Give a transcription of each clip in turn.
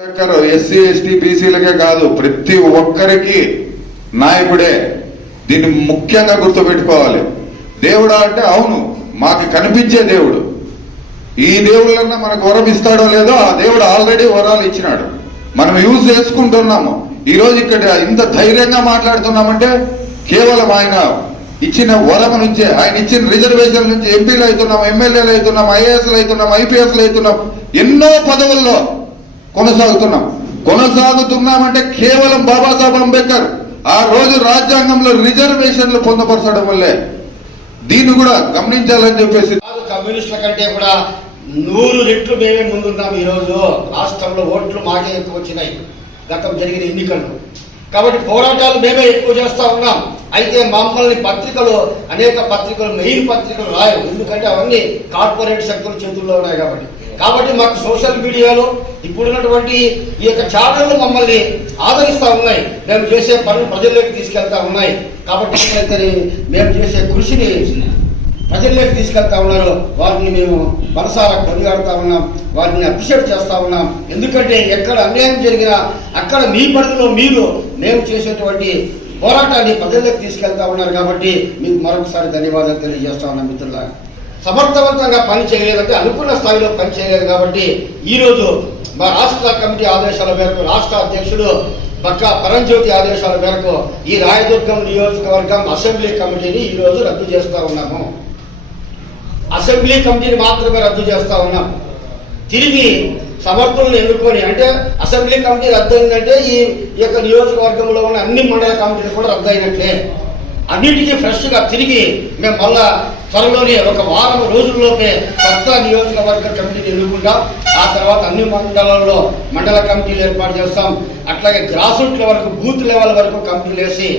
Ambedkar SC ST బీసీలకే కాదు ప్రతి ఒక్కరికి నాయకుడే. దీన్ని ముఖ్యంగా గుర్తుపెట్టుకోవాలి. దేవుడా అంటే అవును మాకు కనిపించే దేవుడు. ఈ దేవుళ్ళన్నా మనకు వరం ఇస్తాడో లేదో ఆ దేవుడు ఆల్రెడీ వరాలు ఇచ్చినాడు. మనం యూజ్ చేసుకుంటున్నాము. ఈ రోజు ఇక్కడ ఇంత ధైర్యంగా మాట్లాడుతున్నామంటే కేవలం ఆయన ఇచ్చిన వరం నుంచే ఆయన ఇచ్చిన రిజర్వేషన్ నుంచి ఎంపీలు అవుతున్నాం ఎమ్మెల్యేలు అవుతున్నాం ఐఏఎస్లు అవుతున్నాం ఐపీఎస్లు అవుతున్నాం ఎన్నో పదవుల్లో కొనసాగుతున్నాం. కొనసాగుతున్నామంటే కేవలం బాబాసాహెబ్ అంబేద్కర్ ఆ రోజు రాజ్యాంగంలో రిజర్వేషన్లు పొందపరచడం వల్లే. దీన్ని కూడా గమనించాలని చెప్పేసి కమ్యూనిస్టుల కంటే కూడా నూరు రెట్లు మేమే ముందున్నాం ఈ రోజు రాష్ట్రంలో ఓట్లు మాకే ఎక్కువ వచ్చినాయి. గతం జరిగిన ఎన్నికల్లో. కాబట్టి పోరాటాలు మేమే ఎక్కువ చేస్తా ఉన్నాం. అయితే మమ్మల్ని పత్రికలు అనేక పత్రికలు మెయిన్ పత్రికలు రాయవు. ఎందుకంటే అవన్నీ కార్పొరేట్ శక్తుల చేతుల్లో ఉన్నాయి కాబట్టి. కాబట్టి మాకు సోషల్ మీడియాలో ఇప్పుడున్నటువంటి ఈ యొక్క ఛానళ్ళు మమ్మల్ని ఆదరిస్తూ ఉన్నాయి. మేము చేసే పనులు ప్రజల్లోకి తీసుకెళ్తా ఉన్నాయి. కాబట్టి మేము చేసే కృషిని ప్రజల్లోకి తీసుకెళ్తా ఉన్నారు. వారిని మేము మనసారా కొనియాడుతా ఉన్నాం. వారిని అప్రిషియేట్ చేస్తా ఉన్నాం. ఎందుకంటే ఎక్కడ అన్యాయం జరిగినా అక్కడ మీ పరిధిలో మీరు మేము చేసేటువంటి పోరాటాన్ని ప్రజల్లోకి తీసుకెళ్తా ఉన్నారు కాబట్టి మీకు మరొకసారి ధన్యవాదాలు తెలియజేస్తా ఉన్నాం మిత్రులారా. సమర్థవంతంగా పని చేయలేదంటే అనుకున్న స్థాయిలో పని చేయలేదు కాబట్టి ఈరోజు మా రాష్ట్ర కమిటీ ఆదేశాల మేరకు రాష్ట్ర అధ్యక్షుడు పక్కా పరంజ్యోతి ఆదేశాల మేరకు ఈ రాయదుర్గం నియోజకవర్గం అసెంబ్లీ కమిటీని ఈరోజు రద్దు చేస్తూ ఉన్నాము. అసెంబ్లీ కమిటీని మాత్రమే రద్దు చేస్తా ఉన్నాం. తిరిగి సమర్థులను ఎన్నుకొని అంటే అసెంబ్లీ కమిటీ రద్దు అయిందంటే ఈ ఈ యొక్క నియోజకవర్గంలో ఉన్న అన్ని మండల కమిటీలు కూడా రద్దు అయినట్లే అన్నిటికీ ఫ్రెష్గా తిరిగి మేము మళ్ళా త్వరలోనే ఒక వారం రోజుల్లోపే కొత్త నియోజకవర్గ కమిటీని ఎన్నుకుంటాం. ఆ తర్వాత అన్ని మండలాల్లో మండల కమిటీలు ఏర్పాటు చేస్తాం. అట్లాగే గ్రాస్ రూట్ వరకు బూత్ లెవెల్ వరకు కమిటీలు వేసి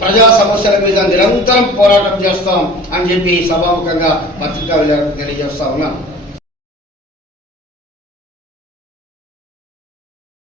ప్రజా సమస్యల మీద నిరంతరం పోరాటం చేస్తాం అని చెప్పి సభాముఖంగా పత్రికా విలేకరులకు తెలియజేస్తా ఉన్నాను